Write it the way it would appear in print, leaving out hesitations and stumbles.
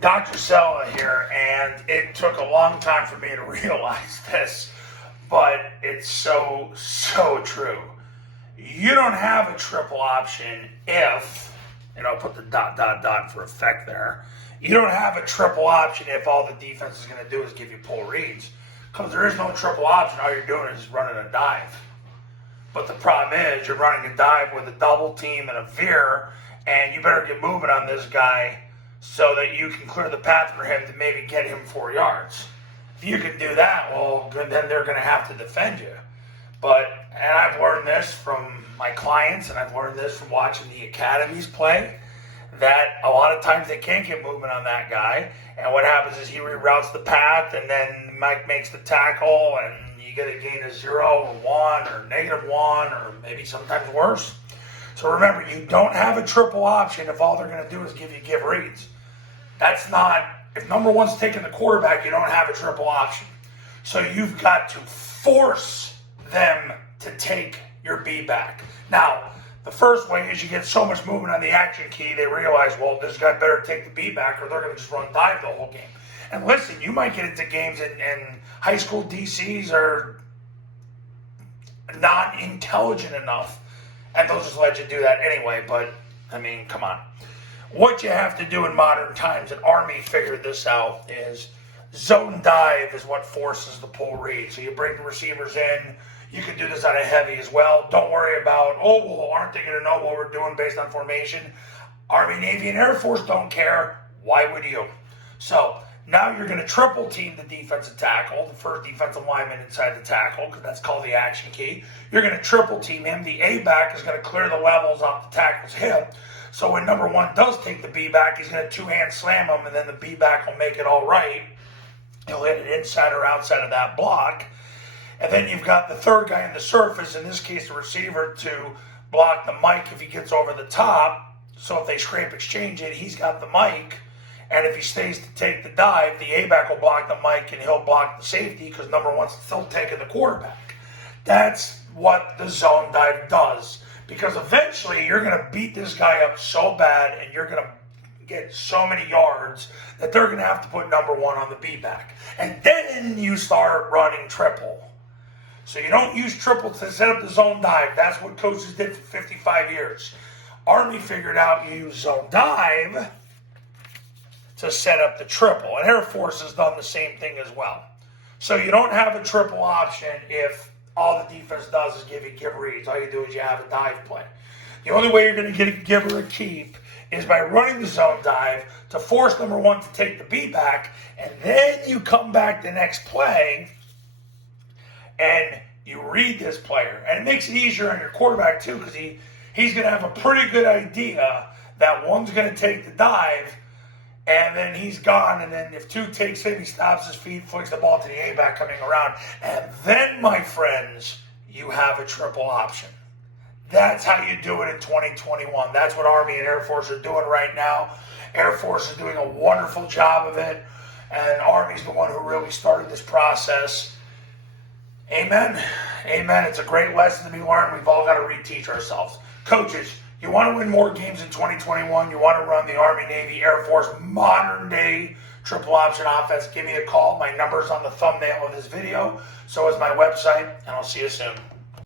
Dr. Sella here, and it took a long time for me to realize this, but it's so true. You don't have a triple option if, and I'll put the ... for effect there. You don't have a triple option if all the defense is going to do is give you pull reads, because there is no triple option. All you're doing is running a dive. But the problem is you're running a dive with a double team and a veer, and you better get moving on this guy so that you can clear the path for him to maybe get him 4 yards. If you can do that, well, then they're going to have to defend you. And I've learned this from my clients, and I've learned this from watching the academies play, that a lot of times they can't get movement on that guy. And what happens is he reroutes the path, and then Mike makes the tackle, and you get a gain of 0 or 1 or -1 or maybe sometimes worse. So remember, you don't have a triple option if all they're going to do is give reads. That's not, if number one's taking the quarterback, you don't have a triple option. So you've got to force them to take your B back. Now, the first way is you get so much movement on the action key, they realize, well, this guy better take the B back or they're going to just run dive the whole game. And listen, you might get into games and high school DCs are not intelligent enough, and they'll just let you do that anyway. But, I mean, come on. What you have to do in modern times, and Army figured this out, is zone dive is what forces the pull read. So you bring the receivers in. You can do this out of heavy as well. Don't worry about, aren't they going to know what we're doing based on formation? Army, Navy, and Air Force don't care. Why would you? So now you're going to triple team the defensive tackle, the first defensive lineman inside the tackle, because that's called the action key. You're going to triple team him. The A back is going to clear the levels off the tackle's hip. So when number one does take the B back, he's going to two-hand slam him, and then the B back will make it all right. He'll hit it inside or outside of that block. And then you've got the third guy in the surface, in this case the receiver, to block the mic if he gets over the top. So if they scrape exchange it, he's got the mic. And if he stays to take the dive, the A-back will block the mic and he'll block the safety because number one's still taking the quarterback. That's what the zone dive does. Because eventually you're going to beat this guy up so bad and you're going to get so many yards that they're going to have to put number one on the B-back. And then you start running triple. So you don't use triple to set up the zone dive. That's what coaches did for 55 years. Army figured out you use zone dive to set up the triple. And Air Force has done the same thing as well. So you don't have a triple option if all the defense does is give reads. All you do is you have a dive play. The only way you're going to get a give or a keep is by running the zone dive to force number one to take the B back, and then you come back the next play and you read this player. And it makes it easier on your quarterback too, because he's going to have a pretty good idea that one's going to take the dive, and then he's gone, and then if two takes him, he stops his feet, flicks the ball to the A-back coming around. And then, my friends, you have a triple option. That's how you do it in 2021. That's what Army and Air Force are doing right now. Air Force is doing a wonderful job of it, and Army's the one who really started this process. Amen. Amen. It's a great lesson to be learned. We've all got to reteach ourselves. Coaches, you want to win more games in 2021, you want to run the Army, Navy, Air Force modern day triple option offense, give me a call. My number's on the thumbnail of this video. So is my website, and I'll see you soon.